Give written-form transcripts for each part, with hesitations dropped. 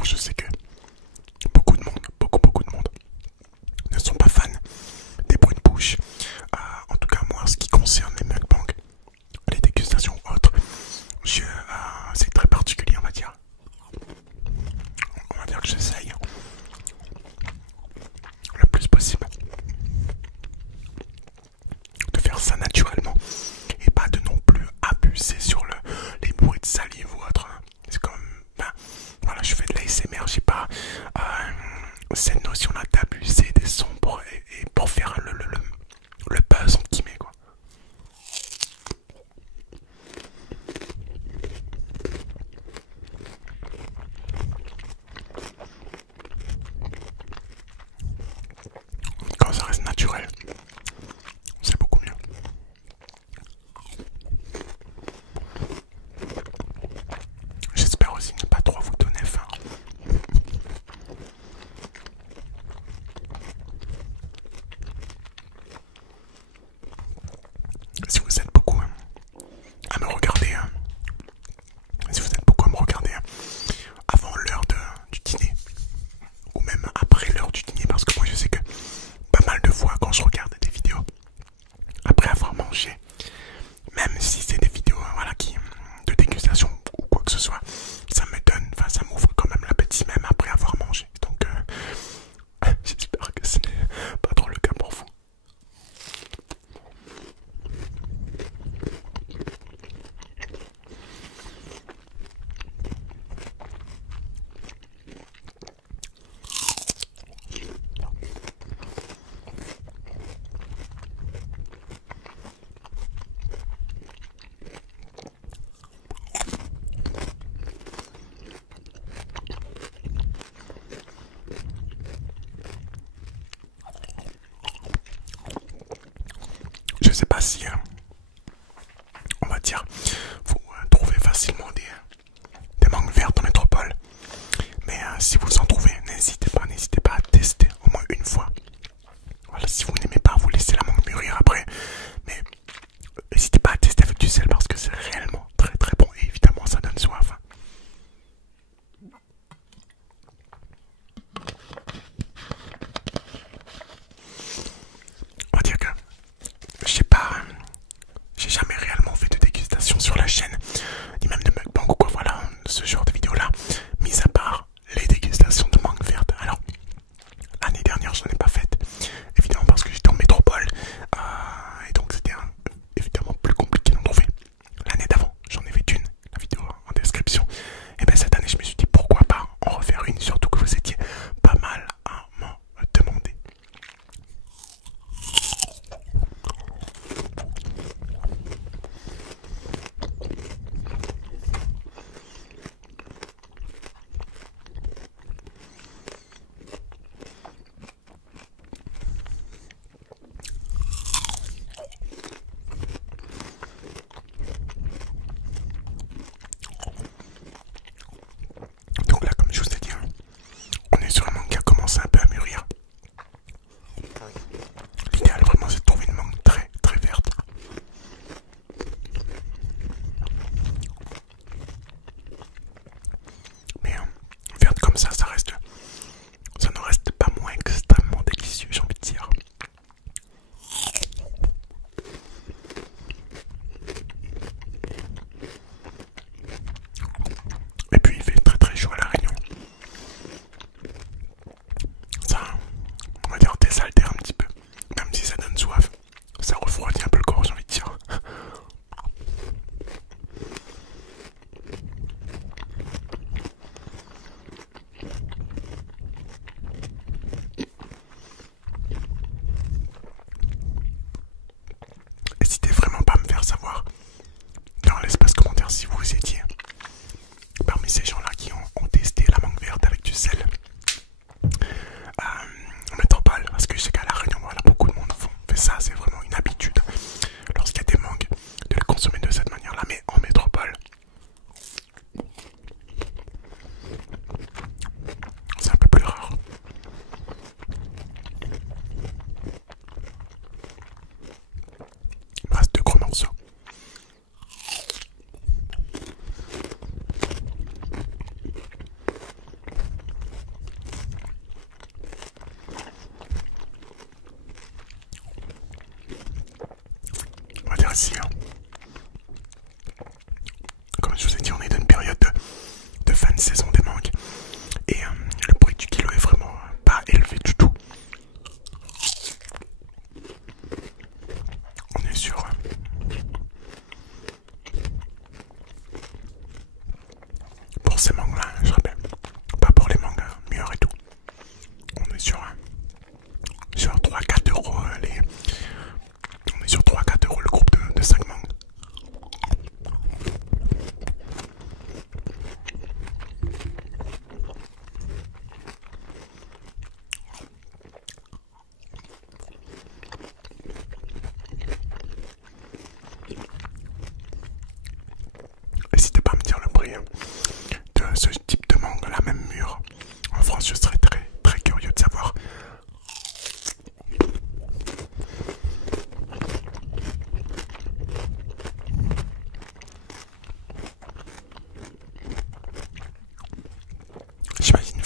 Alors je sais que beaucoup de monde, beaucoup de monde ne sont pas fans des bruits de bouche. En tout cas moi, en ce qui concerne les mukbangs, les dégustations autres, c'est très particulier, on va dire. On va dire que j'essaye le plus possible de faire ça naturellement et pas de non plus abuser sur les bruits de salive ou autre. C'est comme, ben, voilà, je fais de l'ASMR, j'ai pas cette notion là d'abuser des sons pour faire le buzz entre guillemets quoi. Quand ça reste naturel, c'est beaucoup mieux. J'espère aussi ne pas trop vous donner faim. Si vous êtes beaucoup à me regarder, avant l'heure du dîner, ou même après l'heure du dîner, parce que moi je sais que pas mal de fois quand je regarde des vidéos après avoir mangé, même si c'est des vidéos voilà, de dégustation ou quoi que ce soit, ça me donne, enfin ça m'ouvre quand même l'appétit même après avoir mangé. Donc j'espère que ce n'est pas trop le cas pour vous.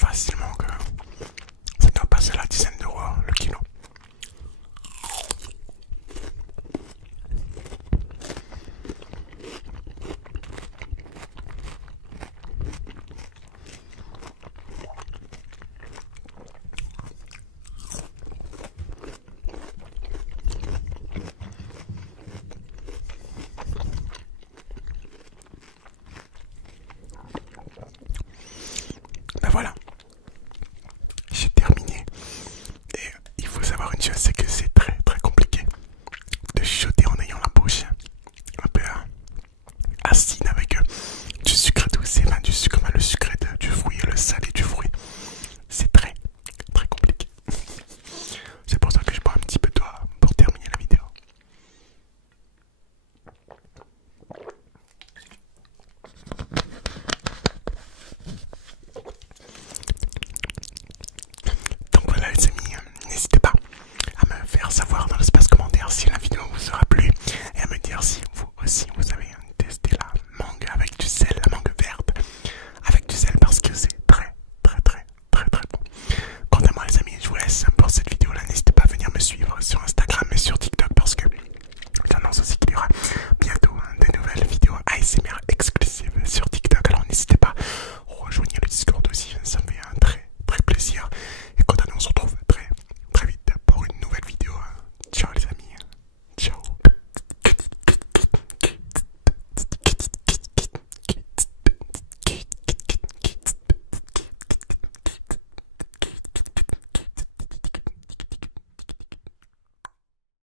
facilement que ça doit passer la dizaine d'euros le kilo. Ben voilà, j'ai terminé. Et il faut savoir une chose, c'est que c'est très compliqué de chuchoter en ayant la bouche un peu acide avec du sucre doux, enfin du sucre, le sucre du fruit et le salé du fruit. C'est très compliqué. C'est pour ça que je bois un petit peu d'eau pour terminer la vidéo. Donc voilà les amis, n'hésitez pas à me faire savoir dans l'espace commentaire si la vidéo vous aura plu et à me dire si vous aussi